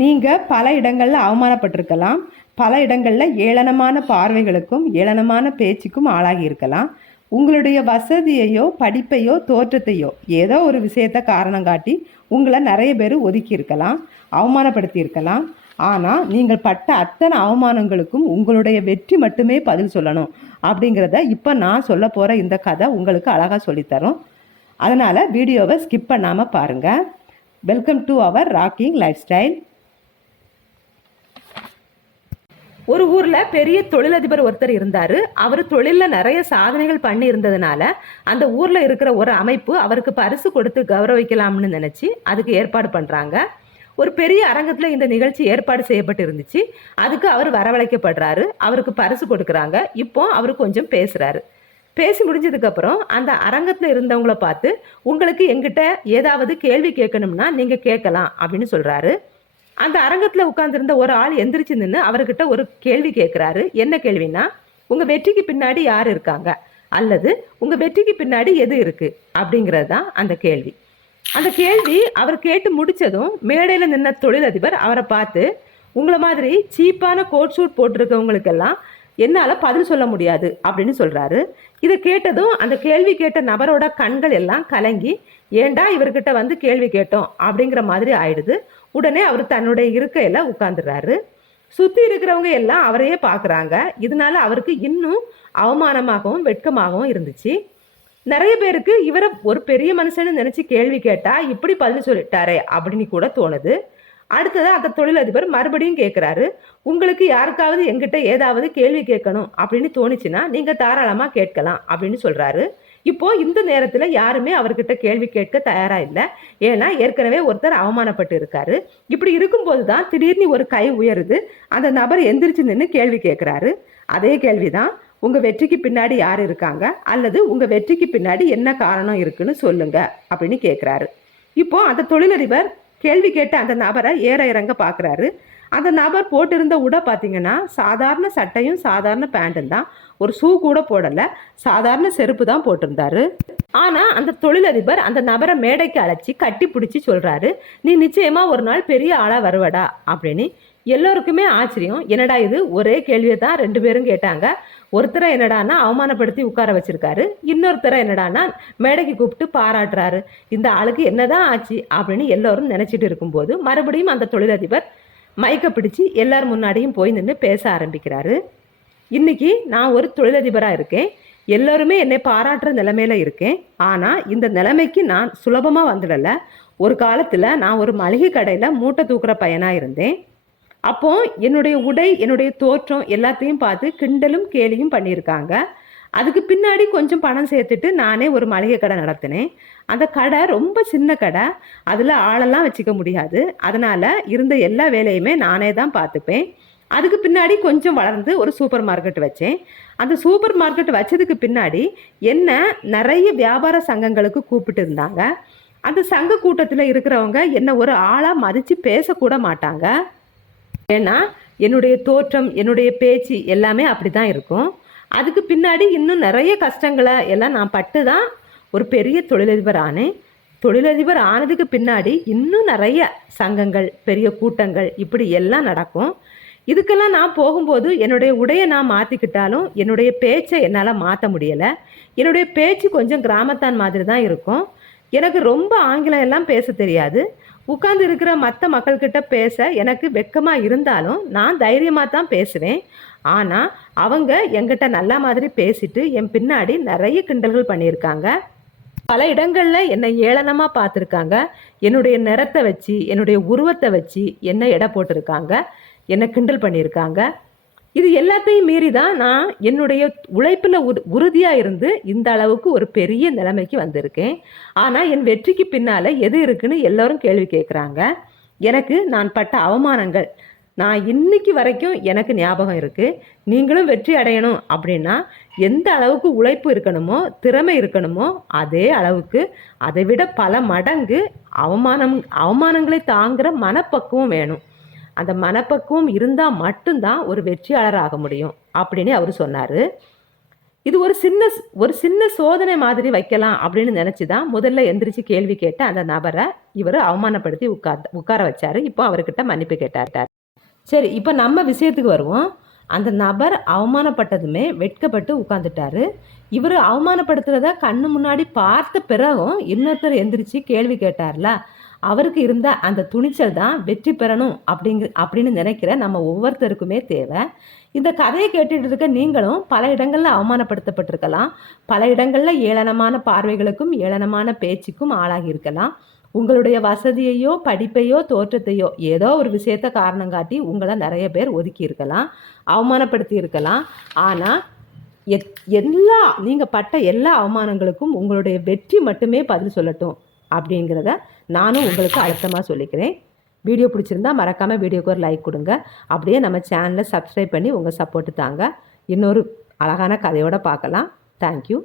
நீங்கள் பல இடங்களில் அவமானப்பட்டிருக்கலாம். பல இடங்களில் ஏளனமான பார்வைகளுக்கும் ஏளனமான பேச்சுக்கும் ஆளாகி இருக்கலாம். உங்களுடைய வசதியையோ படிப்பையோ தோற்றத்தையோ ஏதோ ஒரு விஷயத்தை காரணம் காட்டி உங்களை நிறைய பேர் ஒதுக்கி இருக்கலாம் அவமானப்படுத்தி இருக்கலாம். ஆனால் நீங்கள் பட்ட அத்தனை அவமானங்களுக்கும் உங்களுடைய வெற்றி மட்டுமே பதில் சொல்லணும் அப்படிங்கிறத இப்போ நான் சொல்ல போகிற இந்த கதை உங்களுக்கு அழகாக சொல்லித்தரும். அதனால் வீடியோவை ஸ்கிப் பண்ணாமல் பாருங்கள் welcome to our rocking life style ஒரு ஊரில் பெரிய தொழிலதிபர் ஒருத்தர் இருந்தார். அவர் தொழிலில் நிறைய சாதனைகள் பண்ணி இருந்ததுனால அந்த ஊரில் இருக்கிற ஒரு அமைப்பு அவருக்கு பரிசு கொடுத்து கௌரவிக்கலாம்னு நினச்சி அதுக்கு ஏற்பாடு பண்ணுறாங்க ஒரு பெரிய அரங்கத்தில் இந்த நிகழ்ச்சி ஏற்பாடு செய்யப்பட்டு இருந்துச்சு அதுக்கு அவர் வரவழைக்கப்படுறாரு. அவருக்கு பரிசு கொடுக்குறாங்க. இப்போ அவர் கொஞ்சம் பேசுகிறாரு பேசி முடிஞ்சதுக்கப்புறம் அந்த அரங்கத்தில் இருந்தவங்கள பார்த்து உங்களுக்கு எங்கிட்ட ஏதாவது கேள்வி கேட்கணும்னா நீங்கள் கேட்கலாம் அப்படின்னு சொல்கிறாரு அந்த அரங்கத்தில் உட்கார்ந்திருந்த ஒரு ஆள் எந்திரிச்சு நின்று அவர்கிட்ட ஒரு கேள்வி கேட்குறாரு என்ன கேள்வினா உங்கள் வெற்றிக்கு பின்னாடி யார் இருக்காங்க? அல்லது உங்கள் வெற்றிக்கு பின்னாடி எது இருக்குது அப்படிங்கிறது தான் அந்த கேள்வி. அந்த கேள்வி அவர் கேட்டு முடிச்சதும் மேடையில் நின்ன தொழிலதிபர் அவரை பார்த்து உங்களை மாதிரி சீப்பான கோட் ஷூட் போட்டிருக்கவங்களுக்கெல்லாம் என்னால் பதில் சொல்ல முடியாது அப்படின்னு சொல்கிறாரு இதை கேட்டதும் அந்த கேள்வி கேட்ட நபரோட கண்கள் எல்லாம் கலங்கி ஏண்டா இவர்கிட்ட வந்து கேள்வி கேட்டோம் அப்படிங்கிற மாதிரி ஆயிடுது. உடனே அவர் தன்னுடைய இருக்கையில் உட்காந்துடுறாரு சுற்றி இருக்கிறவங்க எல்லாம் அவரையே பார்க்குறாங்க இதனால அவருக்கு இன்னும் அவமானமாகவும் வெட்கமாகவும் இருந்துச்சு. நிறைய பேருக்கு இவரை ஒரு பெரிய மனுஷன்னு நினச்சி கேள்வி கேட்டால் இப்படி பதில் சொல்லிட்டாரே அப்படின்னு கூட தோணுது. அடுத்தது அந்த தொழிலதிபர் மறுபடியும் கேட்குறாரு உங்களுக்கு யாருக்காவது எங்கிட்ட ஏதாவது கேள்வி கேட்கணும் அப்படின்னு தோணுச்சுன்னா நீங்கள் தாராளமாக கேட்கலாம் அப்படின்னு சொல்கிறாரு இப்போ இந்த நேரத்தில் யாருமே அவர்கிட்ட கேள்வி கேட்க தயாராக இல்லை. ஏன்னா ஏற்கனவே ஒருத்தர் அவமானப்பட்டு இருக்காரு. இப்படி இருக்கும்போது தான் திடீர்னு ஒரு கை உயருது. அந்த நபர் எந்திரிச்சு நின்று கேள்வி கேட்குறாரு அதே கேள்விதான் உங்கள் வெற்றிக்கு பின்னாடி யார் இருக்காங்க? அல்லது உங்கள் வெற்றிக்கு பின்னாடி என்ன காரணம் இருக்குன்னு சொல்லுங்க அப்படின்னு கேட்குறாரு இப்போ அந்த தொழிலதிபர் கேள்வி கேட்ட அந்த நபரை ஏற இறங்க பார்க்குறாரு அந்த நபர் போட்டிருந்த உடை பார்த்தீங்கன்னா சாதாரண சட்டையும் சாதாரண பேண்ட்டும் தான். ஒரு ஷூ கூட போடலை. சாதாரண செருப்பு தான் போட்டிருந்தாரு. ஆனால் அந்த தொழிலதிபர் அந்த நபரை மேடைக்கு அழைச்சி கட்டி பிடிச்சி சொல்கிறாரு நீ நிச்சயமாக ஒரு நாள் பெரிய ஆளாக வருவடா அப்படின்னு எல்லோருக்குமே ஆச்சரியம். என்னடா இது? ஒரே கேள்வியை தான் ரெண்டு பேரும் கேட்டாங்க. ஒருத்தரை என்னடான்னா அவமானப்படுத்தி உட்கார வச்சிருக்காரு. இன்னொருத்தரை என்னடான்னா மேடைக்கு கூப்பிட்டு பாராட்டுறாரு. இந்த ஆளுக்கு என்னதான் ஆச்சு அப்படின்னு எல்லோரும் நினைச்சிட்டு இருக்கும்போது மறுபடியும் அந்த தொழிலதிபர் மைக்க பிடிச்சு எல்லார் முன்னாடியும் போய் நின்று பேச ஆரம்பிக்கிறாரு. இன்னைக்கு நான் ஒரு தொழிலதிபராக இருக்கேன். எல்லோருமே என்னை பாராட்டுற நிலைமையில இருக்கேன். ஆனால் இந்த நிலைமைக்கு நான் சுலபமாக வந்துடலை. ஒரு காலத்தில் நான் ஒரு மளிகை கடையில் மூட்டை தூக்குற பையனாக இருந்தேன். அப்போ என்னுடைய உடை என்னுடைய தோற்றம் எல்லாத்தையும் பார்த்து கிண்டலும் கேலியும் பண்ணியிருக்காங்க. அதுக்கு பின்னாடி கொஞ்சம் பணம் சேர்த்துட்டு நானே ஒரு மளிகை கடை நடத்தினேன். அந்த கடை ரொம்ப சின்ன கடை. அதில் ஆளெல்லாம் வச்சுக்க முடியாது. அதனால் இருந்த எல்லா வேலையுமே நானே தான் பார்த்துப்பேன். அதுக்கு பின்னாடி கொஞ்சம் வளர்ந்து ஒரு சூப்பர் மார்க்கெட் வச்சேன். அந்த சூப்பர் மார்க்கெட் வச்சதுக்கு பின்னாடி என்ன நிறைய வியாபார சங்கங்களுக்கு கூப்பிட்டு இருந்தாங்க. அந்த சங்க கூட்டத்தில் இருக்கிறவங்க என்ன ஒரு ஆளாக மதித்து பேசக்கூட மாட்டாங்க. ஏன்னா என்னுடைய தோற்றம் என்னுடைய பேச்சு எல்லாமே அப்படி தான் இருக்கும். அதுக்கு பின்னாடி இன்னும் நிறைய கஷ்டங்களை எல்லாம் நான் பட்டு தான் ஒரு பெரிய தொழிலதிபர் ஆனேன். தொழிலதிபர் ஆனதுக்கு பின்னாடி இன்னும் நிறைய சங்கங்கள் பெரிய கூட்டங்கள் இப்படி எல்லாம் நடக்கும். இதுக்கெல்லாம் நான் போகும்போது என்னுடைய உடையை நான் மாற்றிக்கிட்டாலும் என்னுடைய பேச்சை என்னால் மாற்ற முடியலை. என்னுடைய பேச்சு கொஞ்சம் கிராமத்தான் மாதிரி தான் இருக்கும். எனக்கு ரொம்ப ஆங்கிலம் எல்லாம் பேச தெரியாது. உட்கார்ந்து இருக்கிற மற்ற மக்கள்கிட்ட பேச எனக்கு வெட்கமாக இருந்தாலும் நான் தைரியமாக தான் பேசுவேன். ஆனால் அவங்க என்கிட்ட நல்ல மாதிரி பேசிட்டு என் பின்னாடி நிறைய கிண்டல்கள் பண்ணியிருக்காங்க. பல இடங்களில் என்னை ஏளனமாக பார்த்துருக்காங்க. என்னுடைய நிறத்தை வச்சு என்னுடைய உருவத்தை வச்சு என்ன எடை போட்டிருக்காங்க. என்னை கிண்டல் பண்ணியிருக்காங்க. இது எல்லாத்தையும் மீறி தான் நான் என்னுடைய உழைப்பில் உறு உறுதியாக இருந்து இந்த அளவுக்கு ஒரு பெரிய நிலைமைக்கு வந்திருக்கேன். ஆனால் என் வெற்றிக்கு பின்னால் எது இருக்குன்னு எல்லோரும் கேள்வி கேட்குறாங்க. எனக்கு நான் பட்ட அவமானங்கள் நான் இன்னைக்கு வரைக்கும் எனக்கு ஞாபகம் இருக்குது நீங்களும் வெற்றி அடையணும் அப்படின்னா எந்த அளவுக்கு உழைப்பு இருக்கணுமோ திறமை இருக்கணுமோ அதே அளவுக்கு அதை விட பல மடங்கு அவமானம் அவமானங்களை தாங்குகிற மனப்பக்குவம் வேணும். அந்த மனப்பக்குவம் இருந்தால் மட்டும்தான் ஒரு வெற்றியாளர் ஆக முடியும் அப்படின்னு அவர் சொன்னார். இது ஒரு சின்ன ஒரு சின்ன சோதனை மாதிரி வைக்கலாம் அப்படின்னு நினச்சி தான் முதல்ல எந்திரிச்சு கேள்வி கேட்ட அந்த நபரை இவர் அவமானப்படுத்தி உட்கார் உட்கார வச்சார். இப்போ அவர்கிட்ட மன்னிப்பு கேட்டார். சரி இப்போ நம்ம விஷயத்துக்கு வருவோம். அந்த நபர் அவமானப்பட்டதுமே வெட்கப்பட்டு உட்காந்துட்டாரு இவர் அவமானப்படுத்துறத கண்ணு முன்னாடி பார்த்த பிறகும் இன்னொருத்தர் எந்திரிச்சு கேள்வி கேட்டார்ல அவருக்கு இருந்த அந்த துணிச்சல் தான் வெற்றி பெறணும் அப்படிங்க அப்படின்னு நினைக்கிற நம்ம ஒவ்வொருத்தருக்குமே தேவை. இந்த கதையை கேட்டுட்டு இருக்க நீங்களும் பல இடங்களில் அவமானப்படுத்தப்பட்டிருக்கலாம். பல இடங்களில் ஏளனமான பார்வைகளுக்கும் ஏளனமான பேச்சுக்கும் ஆளாகி இருக்கலாம். உங்களுடைய வசதியையோ படிப்பையோ தோற்றத்தையோ ஏதோ ஒரு விஷயத்த காரணம் காட்டி உங்களை நிறைய பேர் ஒதுக்கி இருக்கலாம் அவமானப்படுத்தி இருக்கலாம். ஆனால் எத் எல்லா நீங்கள் பட்ட எல்லா அவமானங்களுக்கும் உங்களுடைய வெற்றி மட்டுமே பதில் சொல்லட்டும். அப்படிங்கிறத நானும் உங்களுக்கு அழுத்தமாக சொல்லிக்கிறேன். வீடியோ பிடிச்சிருந்தா மறக்காமல் வீடியோக்கு ஒரு லைக் கொடுங்க. அப்படியே நம்ம சேனலை சப்ஸ்கிரைப் பண்ணி உங்கள் சப்போர்ட்டு தாங்க. இன்னொரு அழகான கதையோடு பார்க்கலாம். தேங்க்யூ